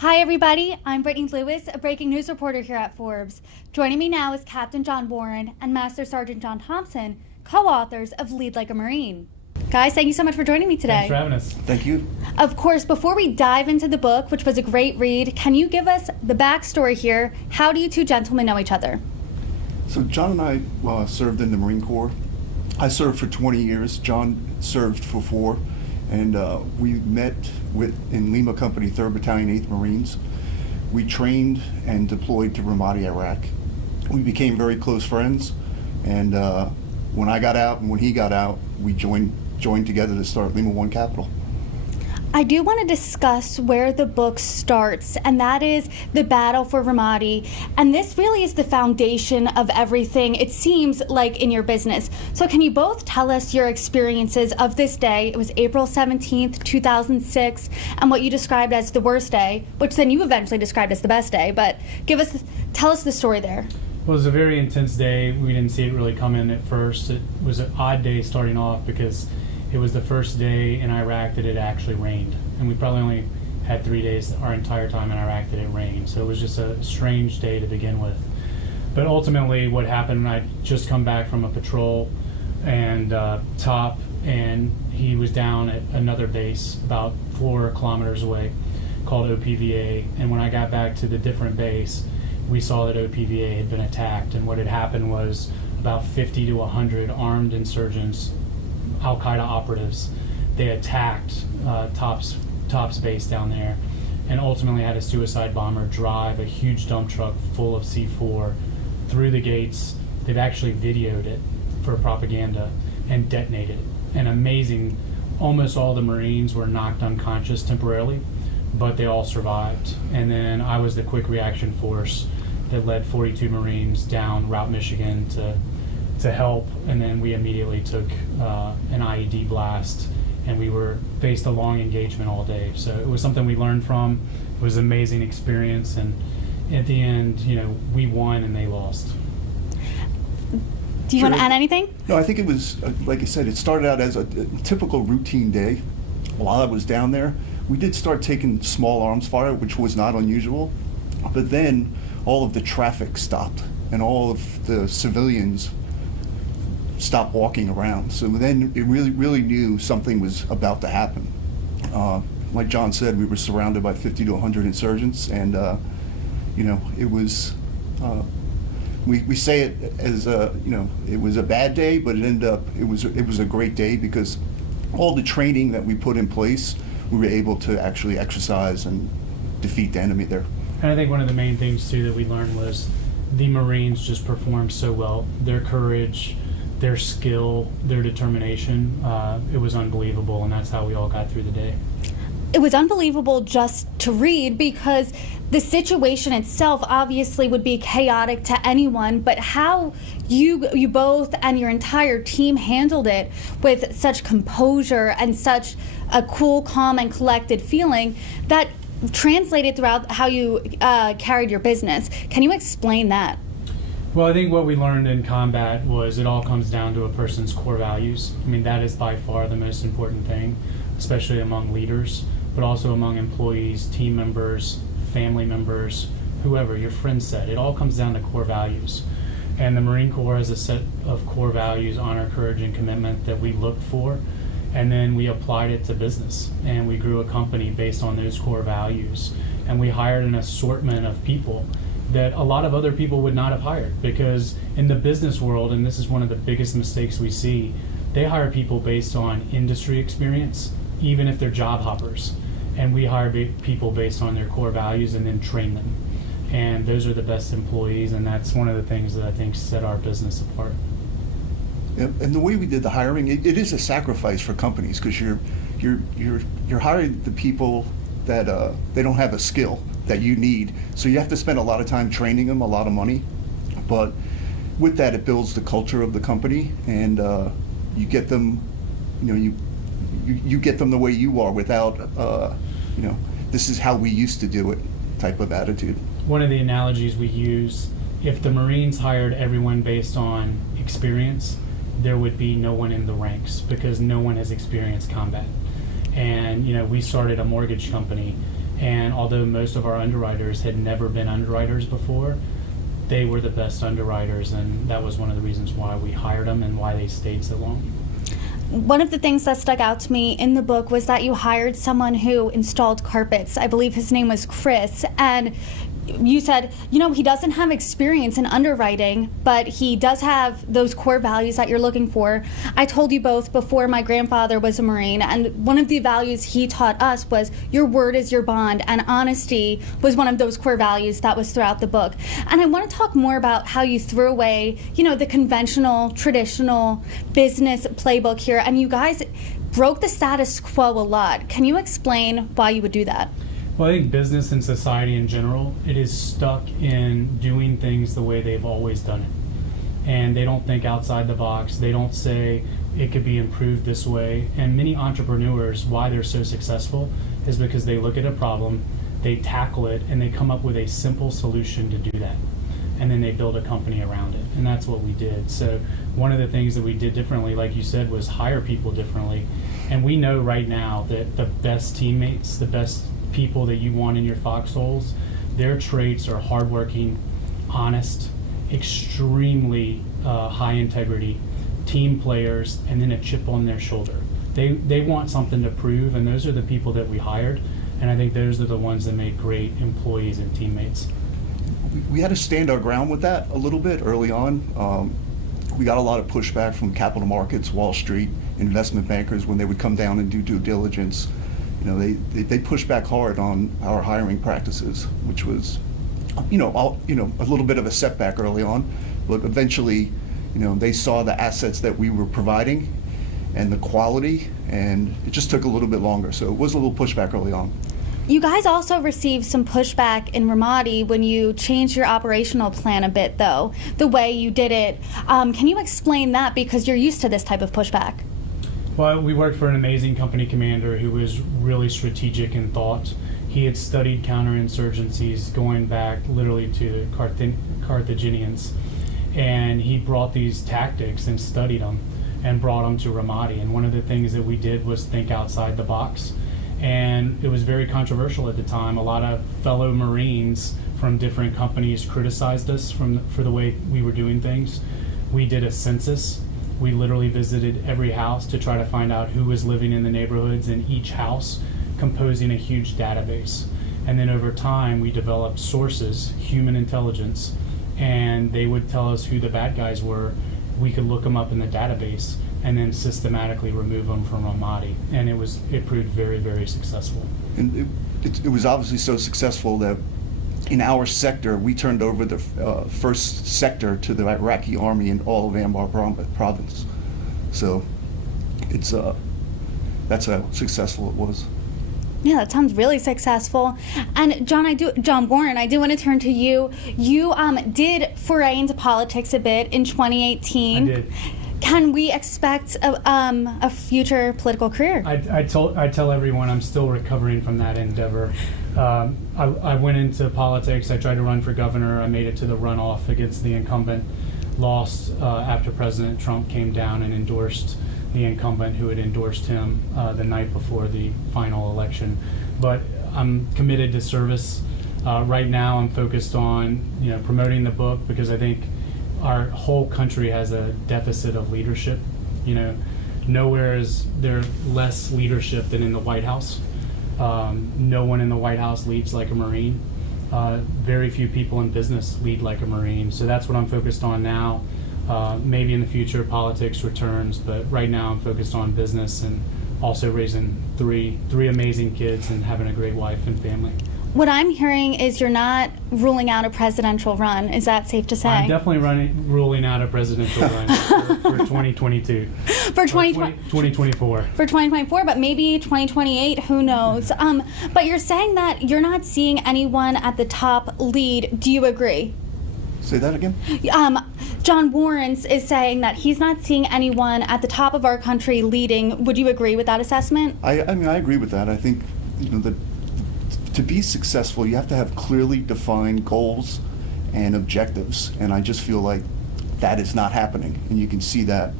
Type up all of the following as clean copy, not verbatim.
Hi everybody, I'm Brittany Lewis, a breaking news reporter here at Forbes. Joining me now is Captain John Warren and Master Sergeant John Thompson, co-authors of Lead Like a Marine. Guys, thank you so much for joining me today. Thanks for having us. Thank you. Of course, before we dive into the book, which was a great read, can you give us the backstory here? How do you two gentlemen know each other? So John and I served in the Marine Corps. I served for 20 years. John served for 4. And we met in Lima Company, 3rd Battalion, 8th Marines. We trained and deployed to Ramadi, Iraq. We became very close friends, and when I got out and when he got out, we joined together to start Lima 1 Capital. I do want to discuss where the book starts, and that is the battle for Ramadi. And this really is the foundation of everything, it seems like, in your business. So can you both tell us your experiences of this day? It was April 17th, 2006, and what you described as the worst day, which then you eventually described as the best day. But tell us the story there. Well, it was a very intense day. We didn't see it really come in at first. It was an odd day starting off because it was the first day in Iraq that it actually rained. And we probably only had 3 days our entire time in Iraq that it rained. So it was just a strange day to begin with. But ultimately what happened, I'd just come back from a patrol and top, and he was down at another base about 4 kilometers away called OPVA. And when I got back to the different base, we saw that OPVA had been attacked. And what had happened was about 50 to 100 armed insurgents, Al-Qaeda operatives, they attacked Top's base down there, and ultimately had a suicide bomber drive a huge dump truck full of C4 through the gates. They've actually videoed it for propaganda and detonated it. And amazing, almost all the Marines were knocked unconscious temporarily, but they all survived. And then I was the quick reaction force that led 42 Marines down Route Michigan to help, and then we immediately took an IED blast, and we faced a long engagement all day. So it was something we learned from. It was an amazing experience, and at the end, we won and they lost. Do you want to add anything? No, I think it was, like I said, it started out as a typical routine day. While I was down there, we did start taking small arms fire, which was not unusual, but then all of the traffic stopped, and all of the civilians stopped walking around. So then it really knew something was about to happen. Like John said, we were surrounded by 50 to 100 insurgents, and it was. We say it as it was a bad day, but it ended up it was a great day because all the training that we put in place, we were able to actually exercise and defeat the enemy there. And I think one of the main things too that we learned was the Marines just performed so well. Their courage, their skill, their determination, it was unbelievable, and that's how we all got through the day. It was unbelievable just to read because the situation itself obviously would be chaotic to anyone, but how you both and your entire team handled it with such composure and such a cool, calm, and collected feeling that translated throughout how you carried your business. Can you explain that? Well, I think what we learned in combat was it all comes down to a person's core values. I mean, that is by far the most important thing, especially among leaders, but also among employees, team members, family members, whoever, your friend set. It all comes down to core values. And the Marine Corps has a set of core values: honor, courage, and commitment that we looked for. And then we applied it to business, and we grew a company based on those core values. And we hired an assortment of people that a lot of other people would not have hired, because in the business world, and this is one of the biggest mistakes we see, they hire people based on industry experience, even if they're job hoppers. And we hire people based on their core values and then train them. And those are the best employees, and that's one of the things that I think set our business apart. Yeah, and the way we did the hiring, it is a sacrifice for companies because you're hiring the people that they don't have a skill that you need, so you have to spend a lot of time training them, a lot of money. But with that, it builds the culture of the company, and you get them, you get them the way you are without, this is how we used to do it type of attitude. One of the analogies we use, if the Marines hired everyone based on experience, there would be no one in the ranks because no one has experienced combat. And we started a mortgage company, And although most of our underwriters had never been underwriters before, they were the best underwriters, and that was one of the reasons why we hired them and why they stayed so long. One of the things that stuck out to me in the book was that you hired someone who installed carpets. I believe his name was Chris, and you said, he doesn't have experience in underwriting, but he does have those core values that you're looking for. I told you both before, my grandfather was a Marine, and one of the values he taught us was your word is your bond, and honesty was one of those core values that was throughout the book. And I want to talk more about how you threw away, the conventional, traditional business playbook here, and you guys broke the status quo a lot. Can you explain why you would do that? Well, I think business and society in general, it is stuck in doing things the way they've always done it. And they don't think outside the box. They don't say it could be improved this way. And many entrepreneurs, why they're so successful is because they look at a problem, they tackle it, and they come up with a simple solution to do that. And then they build a company around it. And that's what we did. So one of the things that we did differently, like you said, was hire people differently. And we know right now that the best teammates, the best people that you want in your foxholes, their traits are hardworking, honest, extremely high integrity, team players, and then a chip on their shoulder. They want something to prove, and those are the people that we hired, and I think those are the ones that make great employees and teammates. We had to stand our ground with that a little bit early on. We got a lot of pushback from capital markets, Wall Street, investment bankers when they would come down and do due diligence. They pushed back hard on our hiring practices, which was, a little bit of a setback early on, but eventually, they saw the assets that we were providing and the quality, and it just took a little bit longer. So it was a little pushback early on. You guys also received some pushback in Ramadi when you changed your operational plan a bit, though, the way you did it. Can you explain that, because you're used to this type of pushback? Well, we worked for an amazing company commander who was really strategic in thought. He had studied counterinsurgencies going back literally to the Carthaginians. And he brought these tactics and studied them and brought them to Ramadi. And one of the things that we did was think outside the box. And it was very controversial at the time. A lot of fellow Marines from different companies criticized us for the way we were doing things. We did a census. We literally visited every house to try to find out who was living in the neighborhoods in each house, composing a huge database. And then over time, we developed sources, human intelligence, and they would tell us who the bad guys were. We could look them up in the database and then systematically remove them from Ramadi. And it proved very, very successful. And it was obviously so successful that in our sector, we turned over the first sector to the Iraqi army in all of Anbar province. So that's how successful it was. Yeah, that sounds really successful. And John Warren, I do want to turn to you. You did foray into politics a bit in 2018. I did. Can we expect a future political career? I tell everyone I'm still recovering from that endeavor. I went into politics. I tried to run for governor. I made it to the runoff against the incumbent. Lost after President Trump came down and endorsed the incumbent who had endorsed him the night before the final election. But I'm committed to service. Right now I'm focused on promoting the book, because I think our whole country has a deficit of leadership. Nowhere is there less leadership than in the White House. No one in the White House leads like a Marine. Very few people in business lead like a Marine. So that's what I'm focused on now. Maybe in the future politics returns, but right now I'm focused on business and also raising three amazing kids and having a great wife and family. What I'm hearing is you're not ruling out a presidential run. Is that safe to say? I'm definitely ruling out a presidential run for 2022. For 2024. For 2024, but maybe 2028, who knows? But you're saying that you're not seeing anyone at the top lead. Do you agree? Say that again? John Warren is saying that he's not seeing anyone at the top of our country leading. Would you agree with that assessment? I mean, I agree with that. I think that to be successful, you have to have clearly defined goals and objectives, and I just feel like that is not happening. And you can see that,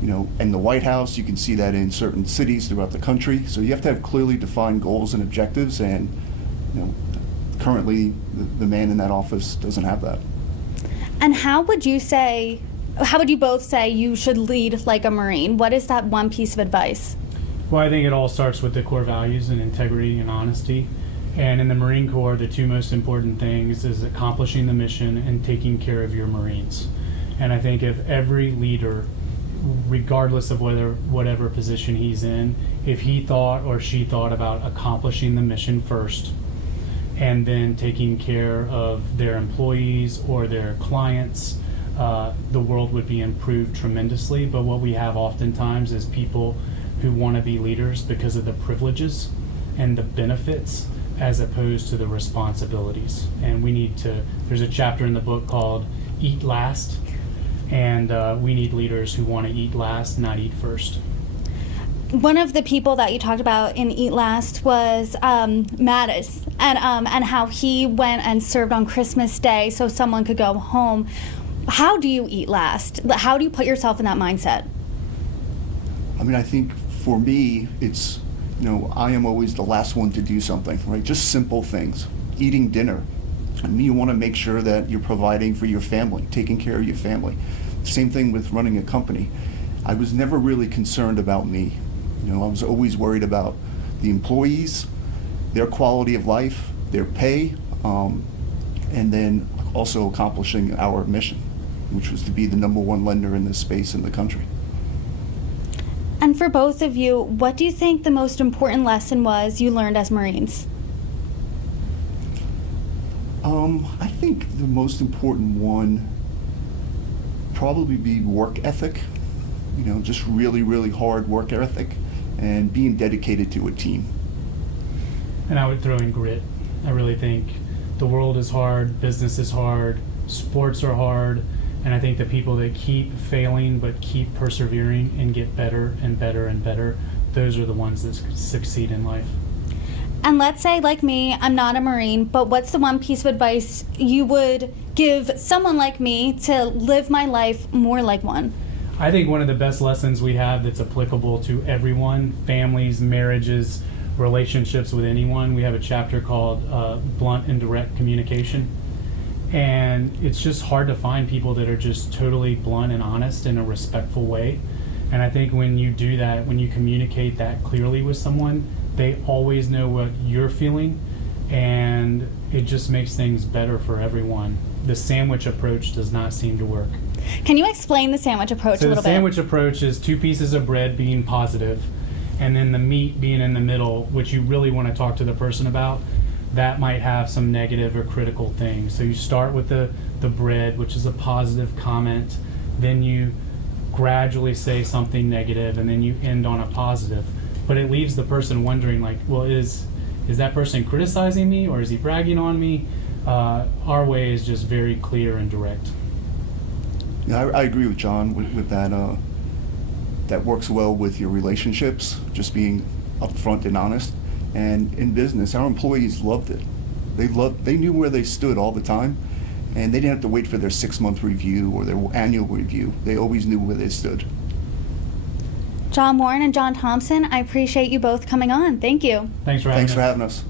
in the White House, you can see that in certain cities throughout the country. So you have to have clearly defined goals and objectives, and Currently, the man in that office doesn't have that. And how would you both say you should lead like a Marine? What is that one piece of advice? Well, I think it all starts with the core values and integrity and honesty. And in the Marine Corps, the two most important things is accomplishing the mission and taking care of your Marines. And I think if every leader, regardless of whatever position he's in, if he thought or she thought about accomplishing the mission first and then taking care of their employees or their clients, the world would be improved tremendously. But what we have oftentimes is people who want to be leaders because of the privileges and the benefits as opposed to the responsibilities. And there's a chapter in the book called Eat Last, and we need leaders who want to eat last, not eat first. One of the people that you talked about in Eat Last was Mattis, and how he went and served on Christmas Day so someone could go home. How do you eat last? How do you put yourself in that mindset? I mean, I think for me, it's, I am always the last one to do something, right? Just simple things. Eating dinner. I mean, you want to make sure that you're providing for your family, taking care of your family. Same thing with running a company. I was never really concerned about me. I was always worried about the employees, their quality of life, their pay, and then also accomplishing our mission, which was to be the #1 lender in this space in the country. And for both of you, what do you think the most important lesson was you learned as Marines? I think the most important one probably be work ethic. Just really, really hard work ethic and being dedicated to a team. And I would throw in grit. I really think the world is hard, business is hard, sports are hard, and I think the people that keep failing but keep persevering and get better and better and better, those are the ones that succeed in life. And let's say, like me, I'm not a Marine, but what's the one piece of advice you would give someone like me to live my life more like one? I think one of the best lessons we have that's applicable to everyone, families, marriages, relationships with anyone, we have a chapter called Blunt and Direct Communication. And it's just hard to find people that are just totally blunt and honest in a respectful way. And I think when you do that, when you communicate that clearly with someone, they always know what you're feeling, and it just makes things better for everyone. The sandwich approach does not seem to work. Can you explain the sandwich approach a little bit? So the sandwich approach is 2 pieces of bread being positive, and then the meat being in the middle, which you really want to talk to the person about. That might have some negative or critical things. So you start with the bread, which is a positive comment, then you gradually say something negative, and then you end on a positive. But it leaves the person wondering, like, well, is that person criticizing me, or is he bragging on me? Our way is just very clear and direct. Yeah, I agree with John with that. That works well with your relationships, just being upfront and honest. And in business, our employees loved it. They knew where they stood all the time, and they didn't have to wait for their 6-month review or their annual review. They always knew where they stood. John Warren and John Thompson, I appreciate you both coming on. Thank you. Thanks for having us. Thanks for having us.